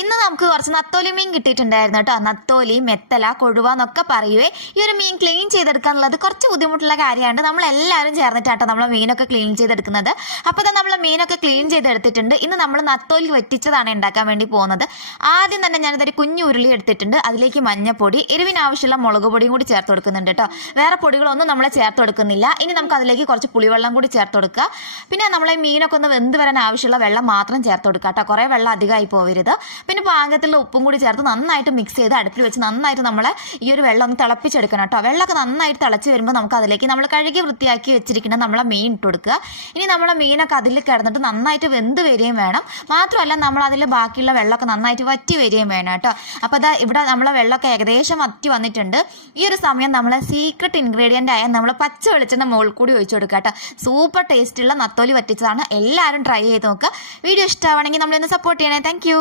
ഇന്ന് നമുക്ക് കുറച്ച് നത്തോലി മീൻ കിട്ടിയിട്ടുണ്ടായിരുന്നു കേട്ടോ. നത്തോലി മെത്തല കൊഴുവ എന്നൊക്കെ പറയുവേ. ഈ ഒരു മീൻ ക്ലീൻ ചെയ്തെടുക്കാനുള്ളത് കുറച്ച് ബുദ്ധിമുട്ടുള്ള കാര്യമാണ്. നമ്മൾ എല്ലാവരും ചേർന്നിട്ടാട്ടോ നമ്മളെ മീനൊക്കെ ക്ലീൻ ചെയ്തെടുക്കുന്നത്. അപ്പോൾ തന്നെ നമ്മളെ മീനൊക്കെ ക്ലീൻ ചെയ്തെടുത്തിട്ടുണ്ട്. ഇന്ന് നമ്മൾ നത്തോലി വെറ്റിച്ചതാണ് ഉണ്ടാക്കാൻ വേണ്ടി പോകുന്നത്. ആദ്യം തന്നെ ഞാനിതൊരു കുഞ്ഞു ഉരുളി എടുത്തിട്ടുണ്ട്. അതിലേക്ക് മഞ്ഞപ്പൊടി എരിവിനാവശ്യമുള്ള മുളക് പൊടിയും കൂടി ചേർത്ത് കൊടുക്കുന്നുണ്ട് കേട്ടോ. വേറെ പൊടികളൊന്നും നമ്മൾ ചേർത്ത് കൊടുക്കുന്നില്ല. ഇനി നമുക്ക് അതിലേക്ക് കുറച്ച് പുളിവെള്ളം കൂടി ചേർത്ത് കൊടുക്കുക. പിന്നെ നമ്മളെ മീനൊക്കെ ഒന്ന് വെന്ത് വരാൻ ആവശ്യമുള്ള വെള്ളം മാത്രം ചേർത്ത് കൊടുക്കുക കേട്ടോ. കുറേ വെള്ളം അധികമായി പോവരുത്. പിന്നെ പാകത്തിലുള്ള ഉപ്പും കൂടി ചേർത്ത് നന്നായിട്ട് മിക്സ് ചെയ്ത് അടുപ്പിൽ വെച്ച് നന്നായിട്ട് നമ്മൾ ഈ ഒരു വെള്ളം ഒന്ന് തിളപ്പിച്ചെടുക്കണം കേട്ടോ. വെള്ളമൊക്കെ നന്നായിട്ട് തിളച്ച് വരുമ്പോൾ നമുക്ക് അതിലേക്ക് നമ്മൾ കഴുകി വൃത്തിയാക്കി വെച്ചിരിക്കുന്ന നമ്മളെ മീൻ ഇട്ട് കൊടുക്കുക. ഇനി നമ്മളെ മീനൊക്കെ അതിൽ കിടന്നിട്ട് നന്നായിട്ട് വെന്ത് വരികയും വേണം. മാത്രമല്ല നമ്മൾ അതിൽ ബാക്കിയുള്ള വെള്ളമൊക്കെ നന്നായിട്ട് വറ്റി വരികയും വേണം കേട്ടോ. അപ്പോൾ അതാ ഇവിടെ നമ്മളെ വെള്ളമൊക്കെ ഏകദേശം വറ്റി വന്നിട്ടുണ്ട്. ഈ ഒരു സമയം നമ്മൾ സീക്രട്ട് ഇൻഗ്രീഡിയന്റ് ആയ നമ്മൾ പച്ച വെളിച്ചെണ്ണ മുകളിൽ കൂടി ഒഴിച്ചു കൊടുക്കുക കേട്ടോ. സൂപ്പർ ടേസ്റ്റുള്ള നത്തോലി വറ്റിച്ചതാണ്. എല്ലാവരും ട്രൈ ചെയ്ത് നോക്കുക വീഡിയോ ഇഷ്ടമാണെങ്കിൽ നമ്മളൊന്ന് സപ്പോർട്ട് ചെയ്യണേ. താങ്ക്